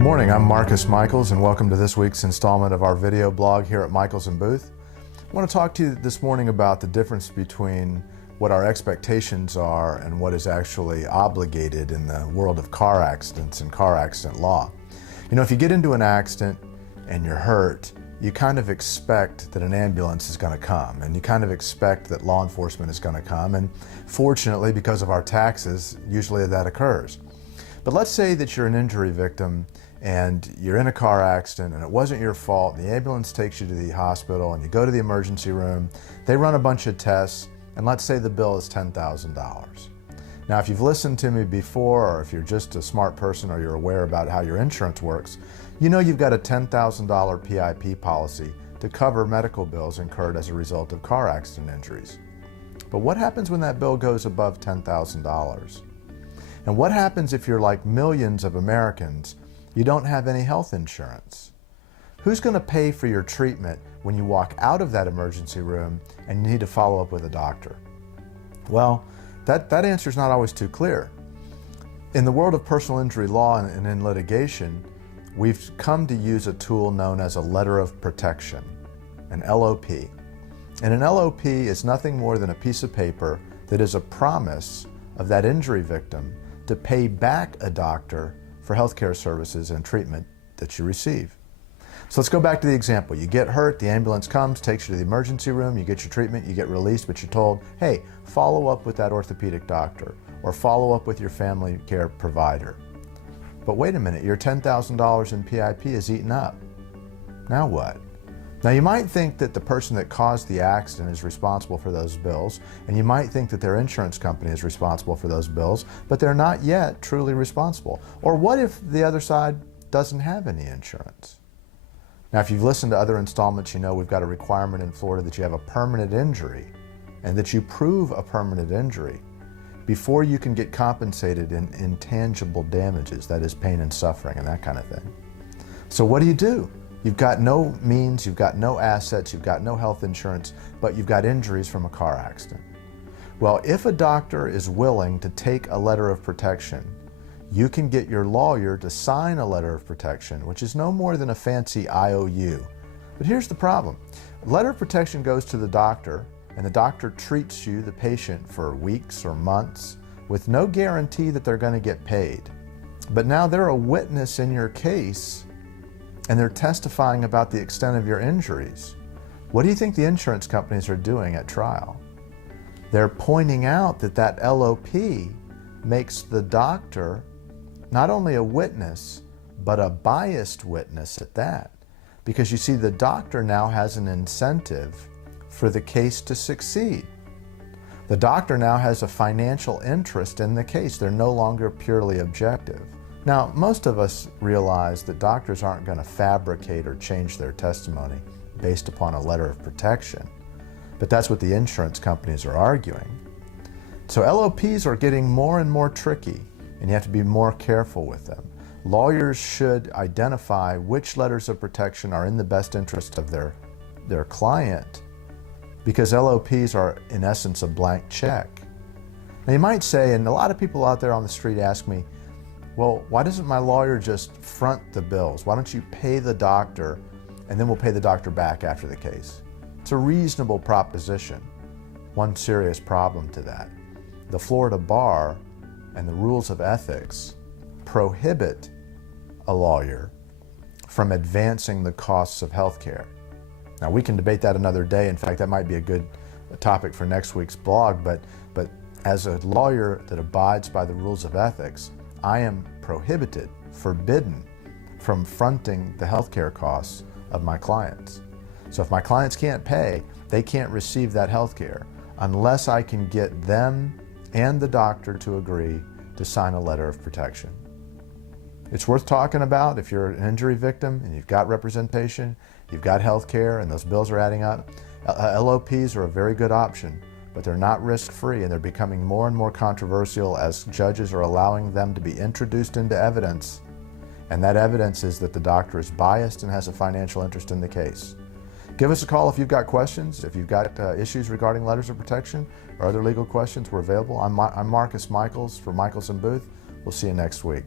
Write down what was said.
Good morning, I'm Marcus Michles and welcome to this week's installment of our video blog here at Michles & Booth. I want to talk to you this morning about the difference between what our expectations are and what is actually obligated in the world of car accidents and car accident law. You know, if you get into an accident and you're hurt, you kind of expect that an ambulance is going to come, and you kind of expect that law enforcement is going to come, and fortunately, because of our taxes, usually that occurs. But let's say that you're an injury victim and you're in a car accident and it wasn't your fault, and the ambulance takes you to the hospital and you go to the emergency room, they run a bunch of tests, and let's say the bill is $10,000. Now, if you've listened to me before, or if you're just a smart person or you're aware about how your insurance works, you know you've got a $10,000 PIP policy to cover medical bills incurred as a result of car accident injuries. But what happens when that bill goes above $10,000? And what happens if you're like millions of Americans, you don't have any health insurance? Who's going to pay for your treatment when you walk out of that emergency room and you need to follow up with a doctor? Well, that answer is not always too clear. In the world of personal injury law and in litigation, we've come to use a tool known as a letter of protection, an LOP. And an LOP is nothing more than a piece of paper that is a promise of that injury victim to pay back a doctor for healthcare services and treatment that you receive. So let's go back to the example. You get hurt, the ambulance comes, takes you to the emergency room, you get your treatment, you get released, but you're told, hey, follow up with that orthopedic doctor or follow up with your family care provider. But wait a minute, your $10,000 in PIP is eaten up. Now what? Now, you might think that the person that caused the accident is responsible for those bills, and you might think that their insurance company is responsible for those bills, but they're not yet truly responsible. Or what if the other side doesn't have any insurance? Now, if you've listened to other installments, you know we've got a requirement in Florida that you have a permanent injury and that you prove a permanent injury before you can get compensated in intangible damages, that is pain and suffering and that kind of thing. So what do? You've got no means, you've got no assets, you've got no health insurance, but you've got injuries from a car accident. Well, if a doctor is willing to take a letter of protection, you can get your lawyer to sign a letter of protection, which is no more than a fancy IOU. But here's the problem. A letter of protection goes to the doctor, and the doctor treats you, the patient, for weeks or months with no guarantee that they're going to get paid. But now they're a witness in your case, and they're testifying about the extent of your injuries. What do you think the insurance companies are doing at trial? They're pointing out that that LOP makes the doctor not only a witness, but a biased witness at that. Because you see, the doctor now has an incentive for the case to succeed. The doctor now has a financial interest in the case. They're no longer purely objective. Now, most of us realize that doctors aren't going to fabricate or change their testimony based upon a letter of protection, but that's what the insurance companies are arguing. So LOPs are getting more and more tricky, and you have to be more careful with them. Lawyers should identify which letters of protection are in the best interest of their client, because LOPs are in essence a blank check. Now you might say, and a lot of people out there on the street ask me, well, why doesn't my lawyer just front the bills? Why don't you pay the doctor and then we'll pay the doctor back after the case? It's a reasonable proposition. One serious problem to that. The Florida bar and the rules of ethics prohibit a lawyer from advancing the costs of health care. Now, we can debate that another day. In fact, that might be a good topic for next week's blog, but as a lawyer that abides by the rules of ethics, I am prohibited, forbidden from fronting the healthcare costs of my clients. So if my clients can't pay, they can't receive that healthcare unless I can get them and the doctor to agree to sign a letter of protection. It's worth talking about if you're an injury victim and you've got representation, you've got healthcare, and those bills are adding up. LOPs are a very good option, but they're not risk-free, and they're becoming more and more controversial as judges are allowing them to be introduced into evidence, and that evidence is that the doctor is biased and has a financial interest in the case. Give us a call if you've got questions, if you've got issues regarding letters of protection or other legal questions. We're available. I'm Marcus Michles for Michles & Booth. We'll see you next week.